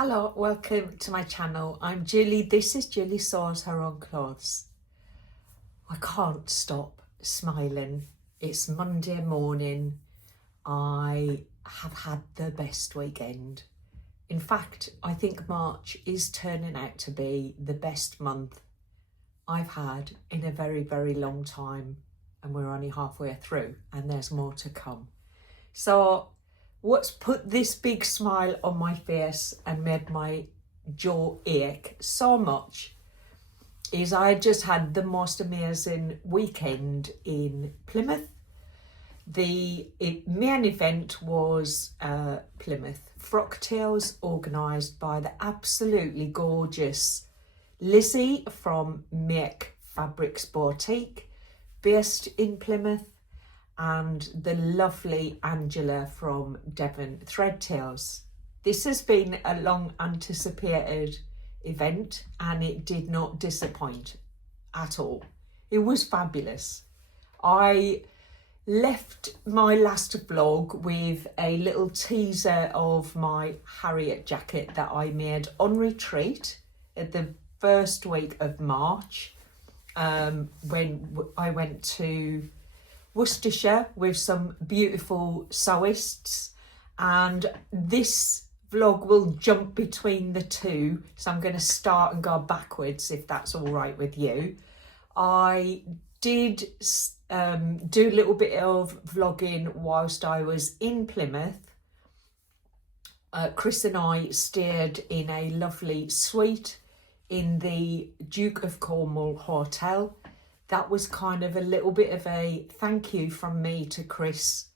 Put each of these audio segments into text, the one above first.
Hello, welcome to my channel. I'm Julie. This is Julie Sews Her Own Clothes. I can't stop smiling. It's Monday morning. I have had the best weekend. In fact, I think March is turning out to be the best month I've had in a very, very long time. And we're only halfway through and there's more to come. So what's put this big smile on my face and made my jaw ache so much is I just had the most amazing weekend in Plymouth. The main event was Plymouth Frocktails, organised by the absolutely gorgeous Lizzy from Make Fabrics Boutique, based in Plymouth, and the lovely Angela from Devon Threadtails. This has been a long anticipated event and it did not disappoint at all. It was fabulous. I left my last vlog with a little teaser of my Harriet jacket that I made on retreat at the first week of March when I went to Worcestershire with some beautiful sewists, and this vlog will jump between the two, so I'm going to start and go backwards if that's all right with you. I did do a little bit of vlogging whilst I was in Plymouth. Chris and I stayed in a lovely suite in the Duke of Cornwall Hotel. That was kind of a little bit of a thank you from me to Chris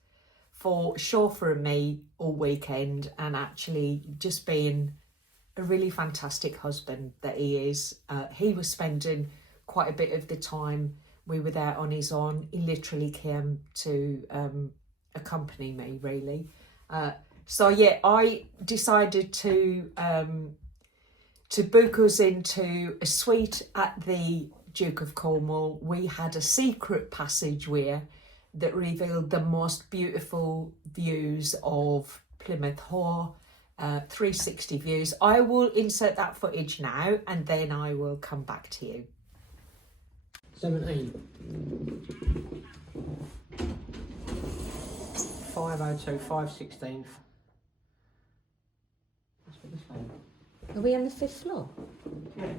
for chauffeuring me all weekend and actually just being a really fantastic husband that he is. He was spending quite a bit of the time we were there on his own. He literally came to accompany me, really. So yeah, I decided to book us into a suite at the Duke of Cornwall. We had a secret passageway that revealed the most beautiful views of Plymouth Hoe, 360 views. I will insert that footage now and then I will come back to you. 17. 502, 516. That's what this one. Are we on the 5th floor? Yeah.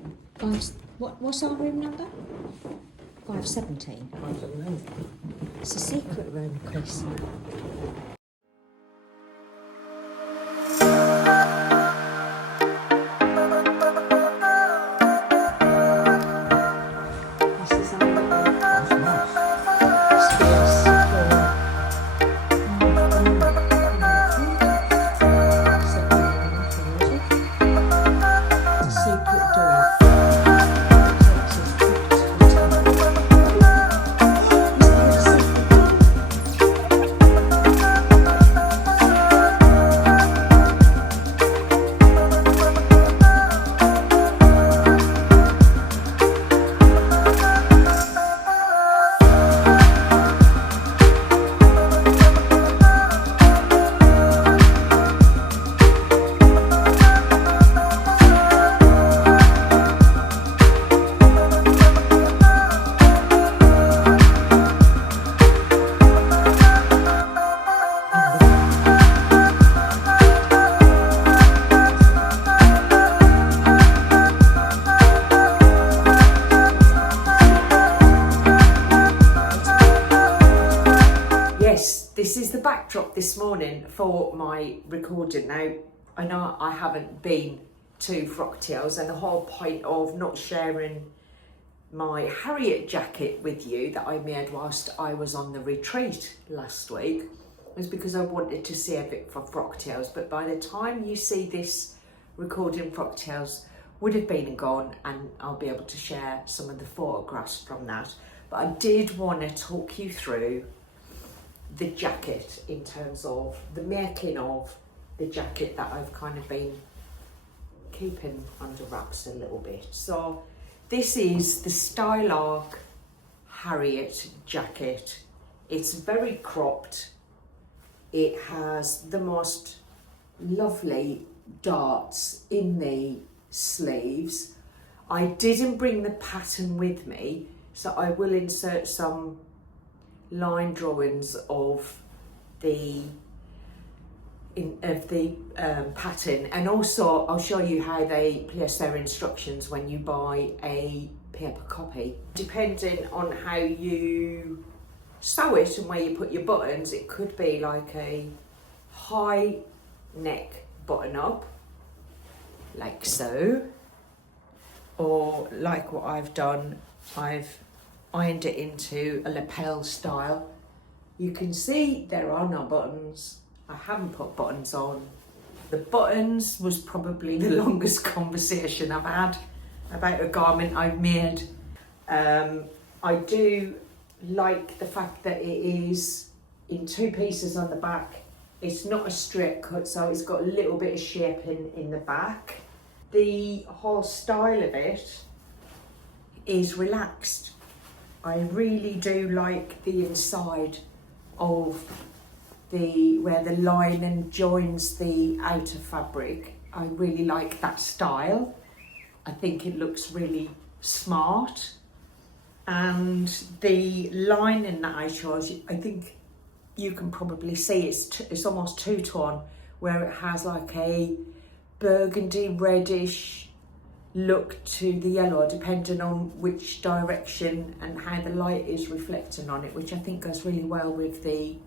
What's our room number? 517. 517. It's a secret room, Chris. This is our little That's nice. space for secret door. This is the backdrop this morning for my recording. Now, I know I haven't been to Frocktails, and the whole point of not sharing my Harriet jacket with you that I made whilst I was on the retreat last week was because I wanted to save it for Frocktails. But by the time you see this recording, Frocktails would have been and gone, and I'll be able to share some of the photographs from that. But I did want to talk you through the jacket in terms of the making of the jacket that I've kind of been keeping under wraps a little bit. So this is the Stylark Harriet jacket. It's very cropped. It has the most lovely darts in the sleeves. I didn't bring the pattern with me, so I will insert some line drawings of the pattern, and also I'll show you how they place their instructions when you buy a paper copy. Depending on how you sew it and where you put your buttons, it could be like a high neck button up, like so, or like what I've done, I've ironed it into a lapel style. You can see there are no buttons. I haven't put buttons on. The buttons was probably the longest conversation I've had about a garment I've made. I do like the fact that it is in two pieces on the back. It's not a straight cut, so it's got a little bit of shape in the back. The whole style of it is relaxed. I really do like the inside of where the lining joins the outer fabric. I really like that style. I think it looks really smart. And the lining that I chose, I think you can probably see it's almost two-tone, where it has like a burgundy reddish look to the yellow, depending on which direction and how the light is reflecting on it, which I think goes really well with the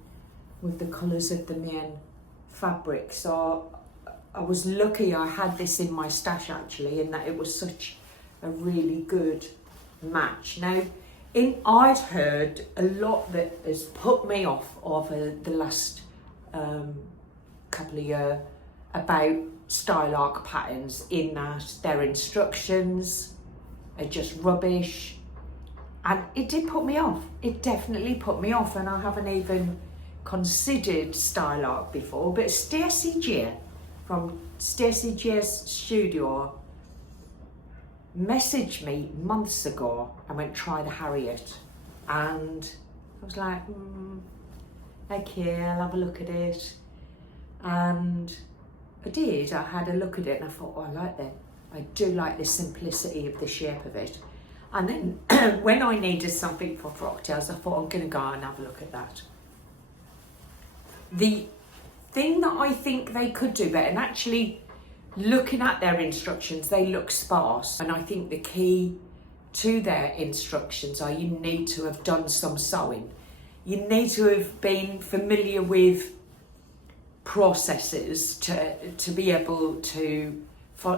colours of the main fabric. So I was lucky I had this in my stash actually, in that it was such a really good match. Now, I'd heard a lot that has put me off over the last couple of years about style arc patterns, in that their instructions are just rubbish, and it did put me off. It definitely put me off, and I haven't even considered style arc before. But Stacey J from Stacey J's studio messaged me months ago and went, try the Harriet, and I was like, okay, I'll have a look at it. And I did. I had a look at it and I thought, oh, I like that. I do like the simplicity of the shape of it. And then when I needed something for Frocktails, I thought, I'm going to go and have a look at that. The thing that I think they could do better, and actually looking at their instructions, they look sparse. And I think the key to their instructions are you need to have done some sewing. You need to have been familiar with processes to be able to,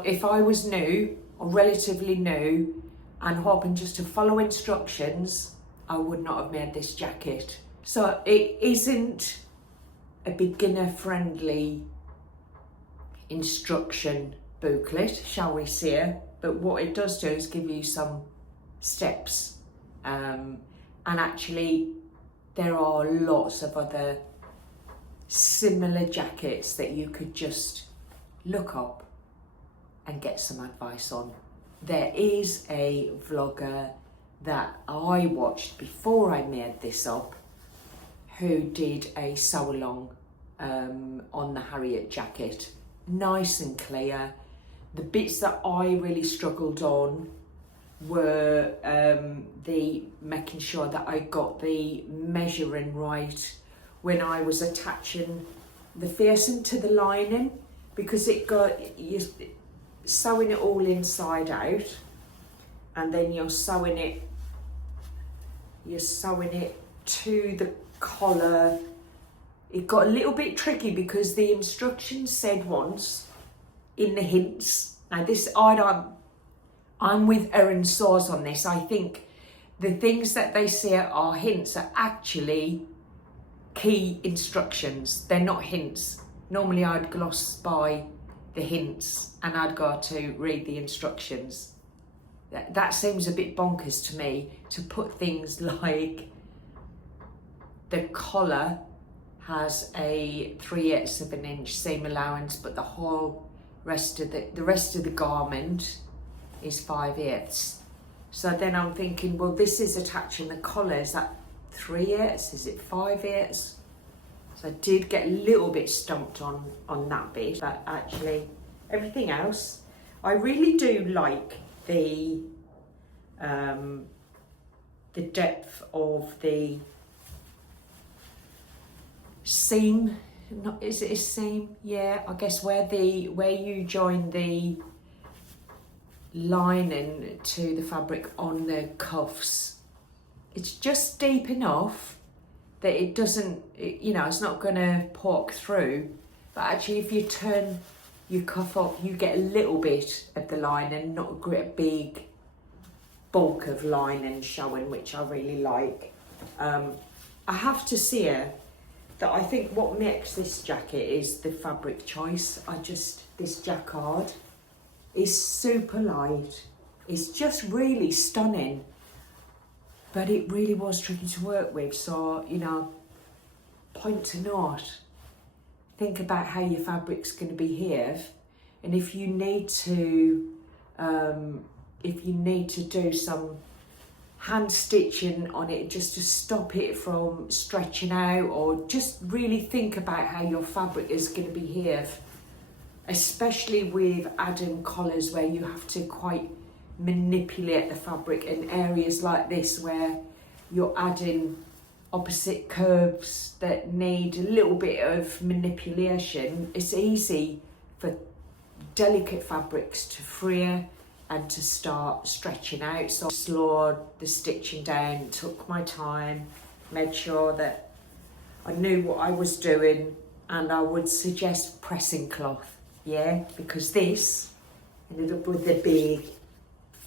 if I was new or relatively new and hoping just to follow instructions, I would not have made this jacket. So it isn't a beginner friendly instruction booklet, shall we say, but what it does do is give you some steps, and actually there are lots of other similar jackets that you could just look up and get some advice on. There is a vlogger that I watched before I made this up who did a sew along on the Harriet jacket. Nice and clear. The bits that I really struggled on were the making sure that I got the measuring right when I was attaching the facing to the lining, because you're sewing it all inside out, and then you're sewing it to the collar. It got a little bit tricky because the instructions said once in the hints. Now this, I'm with Erin Saws on this. I think the things that they say are hints are actually key instructions. They're not hints. Normally I'd gloss by the hints and I'd go to read the instructions. That seems a bit bonkers to me, to put things like the collar has a 3/8 of an inch seam allowance, but the whole rest of the garment is 5/8. So then I'm thinking, well, this is attaching the collar. Is that 3/8? Is it 5/8? So I did get a little bit stumped on that bit, but actually everything else, I really do like the depth of the seam. Not, is it a seam? Yeah, I guess where you join the lining to the fabric on the cuffs. It's just deep enough that it doesn't, you know, it's not going to poke through. But actually, if you turn your cuff up, you get a little bit of the lining, not a big bulk of lining showing, which I really like. I have to say that I think what makes this jacket is the fabric choice. This jacquard is super light. It's just really stunning, but it really was tricky to work with. So, you know, point to note, think about how your fabric's going to behave, and if you need to do some hand stitching on it just to stop it from stretching out, or just really think about how your fabric is going to behave, especially with adding collars where you have to quite manipulate the fabric in areas like this where you're adding opposite curves that need a little bit of manipulation. It's easy for delicate fabrics to free and to start stretching out. So I slowed the stitching down, took my time, made sure that I knew what I was doing, and I would suggest pressing cloth, yeah, because this ended up with a big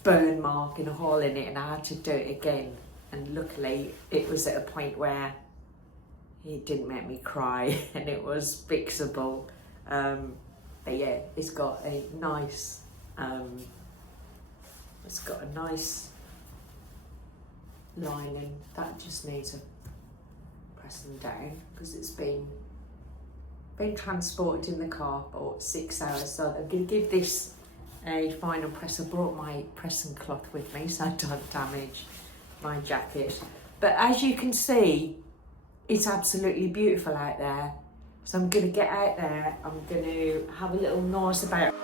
burn mark and a hole in it, and I had to do it again. And luckily it was at a point where it didn't make me cry and it was fixable. But yeah, it's got a nice lining that just needs a pressing down because it's been transported in the car for 6 hours. So I'm going to give this a final press. I brought my pressing cloth with me so I don't damage my jacket. But as you can see, it's absolutely beautiful out there. So I'm going to get out there, I'm going to have a little nose about.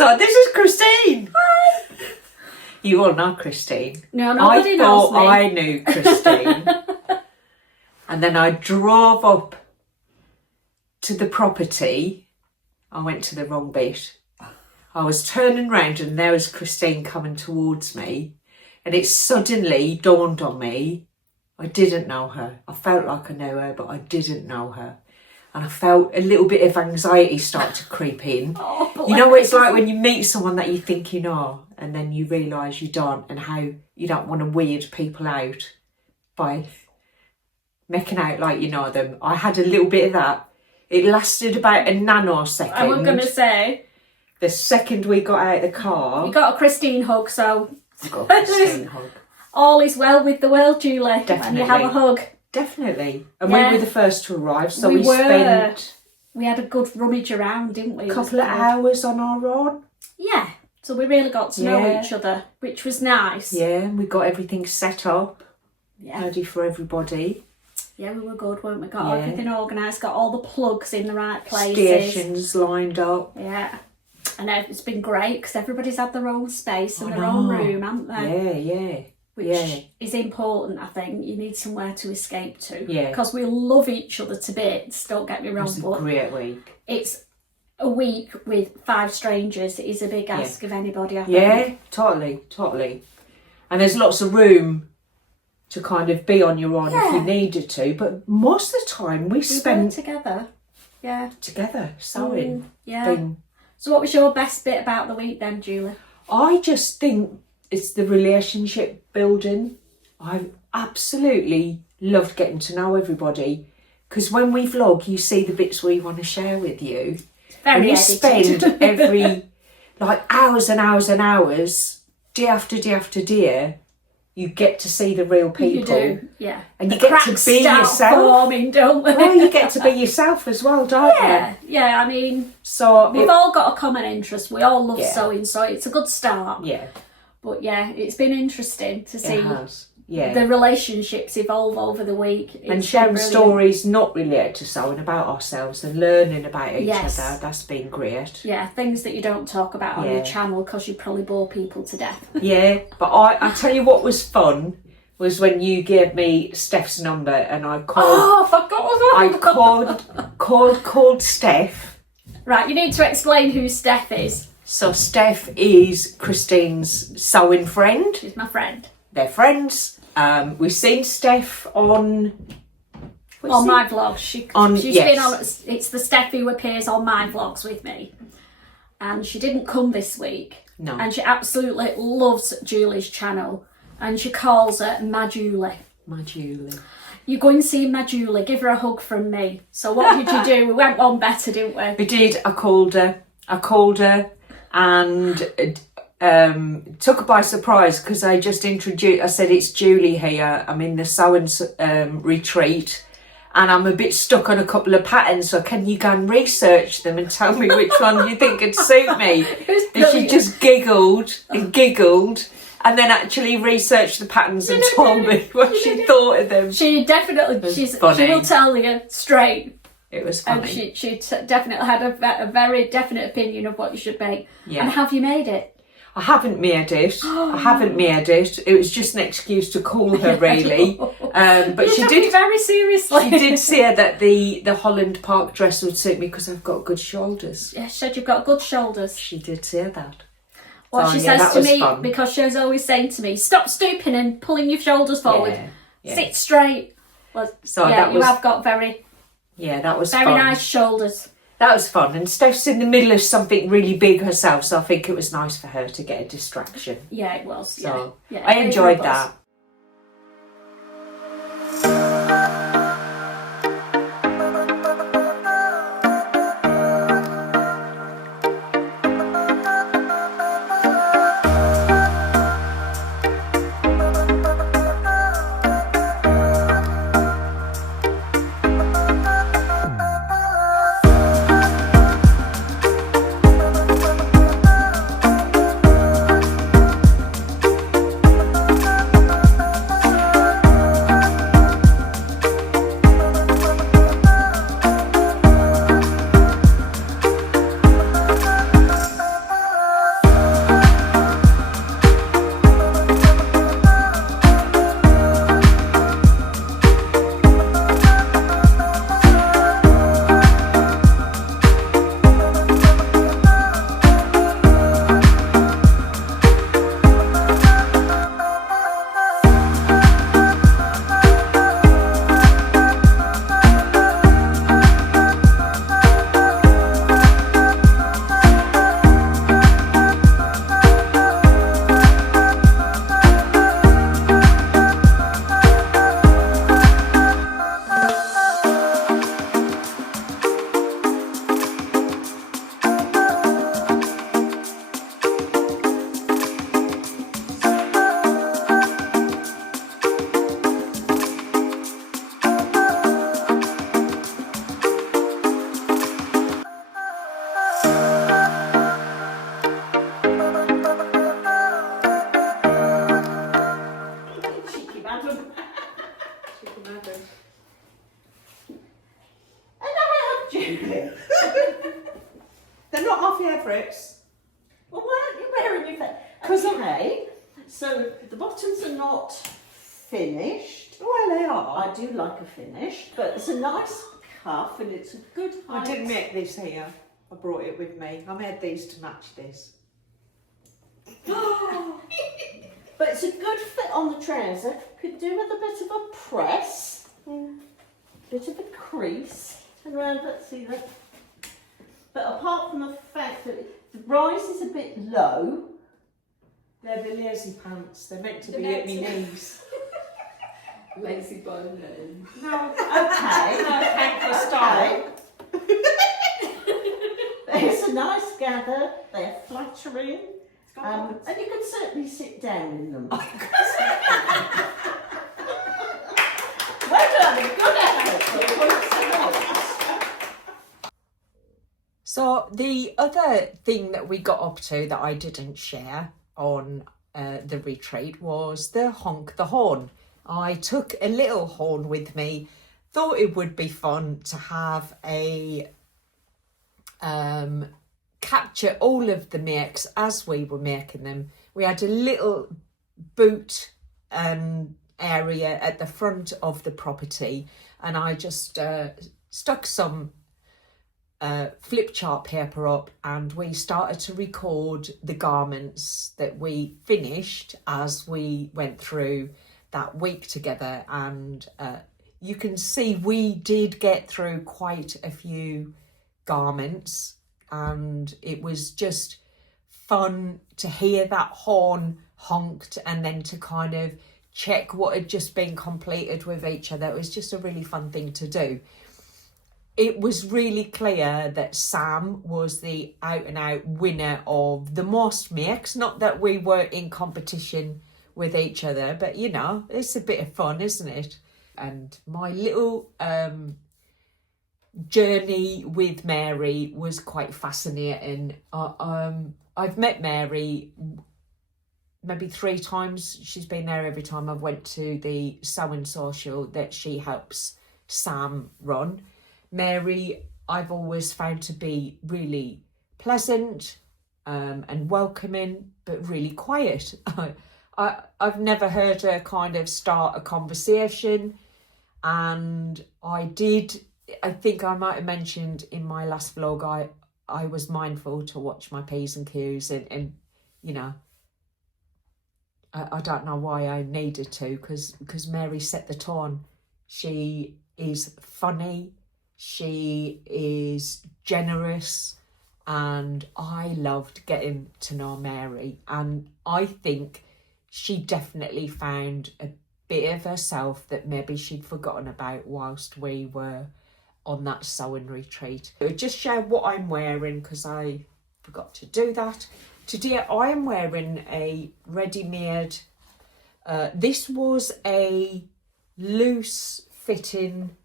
So this is Christine. Hi. You all know Christine. No, nobody knows me. I thought I knew Christine. And then I drove up to the property. I went to the wrong bit. I was turning round and there was Christine coming towards me. And it suddenly dawned on me, I didn't know her. I felt like I knew her, but I didn't know her. And I felt a little bit of anxiety start to creep in. Oh, you know what it's like when you meet someone that you think you know and then you realise you don't, and how you don't want to weird people out by making out like you know them. I had a little bit of that. It lasted about a nanosecond. I was going to say. The second we got out of the car... You got a Christine hug, so... You got a Christine hug. All is well with the world, Julie. Definitely. And you have a hug. Definitely. And Yeah. we were the first to arrive, so We were. spent We had a good rummage around, didn't we? a couple of hours on our own. Yeah. So we really got to know Yeah. each other, which was nice. Yeah, and we got everything set up, Yeah. ready for everybody. Yeah, we were good, weren't we? Got Yeah. everything organised, got all the plugs in the right places. Stations lined up. Yeah. And it's been great because everybody's had their own space and I their own know. room, haven't they? Yeah. Which is important, I think. You need somewhere to escape to. Yeah. Because we love each other to bits, don't get me It wrong, was a but great week. it's a week with 5 strangers. It is a big ask of anybody, I think. Yeah, totally. And there's lots of room to kind of be on your own if you Yeah. needed to, but most of the time we We were spent together. Yeah. together sewing. Yeah. Being- So what was your best bit about the week then, Julie? I just think it's the relationship building. I've absolutely loved getting to know everybody, because when we vlog, you see the bits we want to share with you. Very And you edited. spend every, like, hours and hours and hours, day after day after day, you get to see the real people. You do, yeah. And you The get to cracks be start yourself. forming, don't they? Well, you get to be yourself as well, don't Yeah, you? yeah. I mean, So, we've all got a common interest. We all love Yeah. sewing, so it's a good start. yeah, But yeah, it's been interesting to see it has. Yeah. the relationships evolve over the week. It's And been sharing brilliant. stories not related to sewing about ourselves and learning about each Yes. other. That's been great. Yeah, things that you don't talk about on Yeah. your channel because you probably bore people to death. Yeah, but I tell you what was fun was when you gave me Steph's number and I called. Oh, I forgot. called Steph. Right, you need to explain who Steph is. So Steph is Christine's sewing friend. She's my friend. They're friends. We've seen Steph on On my vlogs. She's yes. been on, it's the Steph who appears on my vlogs with me. And she didn't come this week. No. And she absolutely loves Julie's channel. And she calls her my Julie. My Julie. You go and see my Julie, give her a hug from me. So what did you do? We went one better, didn't we? We did. I called her and took her by surprise because I just introduced. I said, "It's Julie here. I'm in the sewing retreat, and I'm a bit stuck on a couple of patterns. So can you go and research them and tell me which one you think would suit me?" And she just giggled and giggled. And then actually researched the patterns and told me what she thought of them. She definitely, she will tell you straight. It was funny. And she definitely had a very definite opinion of what you should make. Yeah. And have you made it? I haven't made it. It was just an excuse to call her, really. But You she took did. it very seriously. She did say that the Holland Park dress would suit me because I've got good shoulders. Yeah, she said you've got good shoulders. She did say that. What So, she yeah, says that to was me, fun. because she's always saying to me, stop stooping and pulling your shoulders forward. Yeah. Sit straight. Well, So yeah, that you was- have got very Yeah, that was very fun. nice shoulders. That was fun. And Steph's in the middle of something really big herself, so I think it was nice for her to get a distraction. Yeah, it was. So yeah, I very enjoyed robust. that. And I have Julie. They're not my favourites. Well, why aren't you wearing your Because okay, so the bottoms are not finished. Well, they are. I do like a finish, but it's a nice cuff and it's a good height. I didn't make this here. I brought it with me. I made these to match this. But it's a good fit on the trouser. Could do with a bit of a press, bit of a crease, and around. Let's see that. But apart from the fact that the rise is a bit low, They're the lazy pants. They're meant to They're be meant at my to- knees. Lazy bone. No, okay, thank for style. There's a nice gather. They're flattering, and you can certainly sit down in them. Well done, good effort. So the other thing that we got up to that I didn't share on the retreat was the honk the horn. I took a little horn with me, thought it would be fun to have a capture all of the makes as we were making them. We had a little boot area at the front of the property, and I just stuck some flip chart paper up, and we started to record the garments that we finished as we went through that week together. And you can see we did get through quite a few garments, and it was just fun to hear that horn honked and then to kind of check what had just been completed with each other. It was just a really fun thing to do. It was really clear that Sam was the out and out winner of the most makes. Not that we were in competition with each other, but you know, it's a bit of fun, isn't it? And my little journey with Mary was quite fascinating. I've met Mary maybe 3 times. She's been there every time I've went to the sewing social that she helps Sam run. Mary, I've always found to be really pleasant and welcoming, but really quiet. I've never heard her kind of start a conversation, and I think I might have mentioned in my last vlog, I was mindful to watch my P's and Q's, and you know, I don't know why I needed to, because Mary set the tone. She is funny, she is generous, and I loved getting to know Mary. And I think she definitely found a bit of herself that maybe she'd forgotten about whilst we were on that sewing retreat. I'll just share what I'm wearing because I forgot to do that. Today I am wearing a ready-made, this was a loose fitting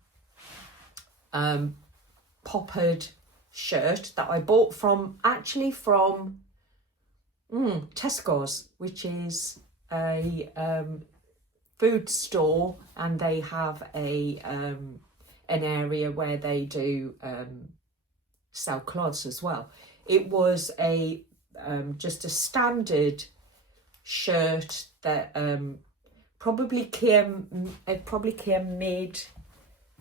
poppered shirt that I bought from Tesco's, which is a food store, and they have an area where they do sell clothes as well. It was just a standard shirt that probably came mid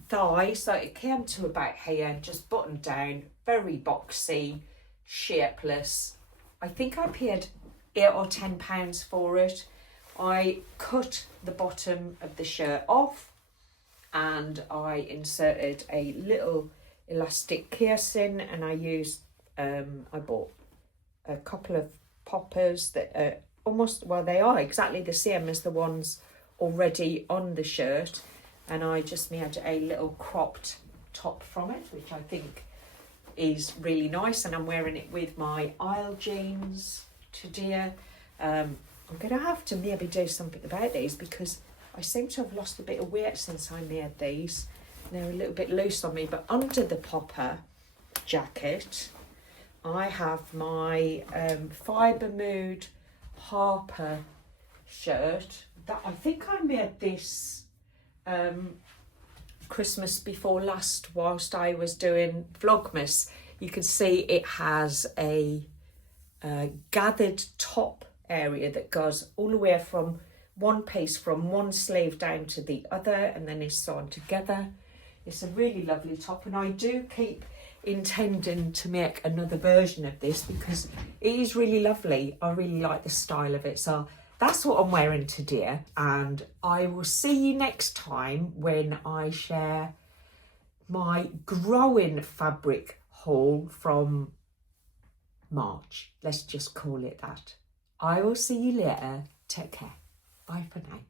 thigh, so it came to about here, just buttoned down, very boxy, shapeless. I think I paid £8 or £10 for it. I cut the bottom of the shirt off and I inserted a little elastic casing, and I used I bought a couple of poppers that are they are exactly the same as the ones already on the shirt, and I just made a little cropped top from it, which I think is really nice, and I'm wearing it with my aisle jeans today. I'm going to have to maybe do something about these because I seem to have lost a bit of weight since I made these. They're a little bit loose on me, but under the popper jacket I have my Fibre Mood Harper shirt that I think I made this Christmas before last whilst I was doing Vlogmas. You can see it has a gathered top area that goes all the way from one piece from one sleeve down to the other, and then it's sewn together. It's a really lovely top, and I do keep intending to make another version of this because it is really lovely. I really like the style of it. So that's what I'm wearing today, and I will see you next time when I share my growing fabric haul from March. Let's just call it that. I will see you later. Take care. Bye for now.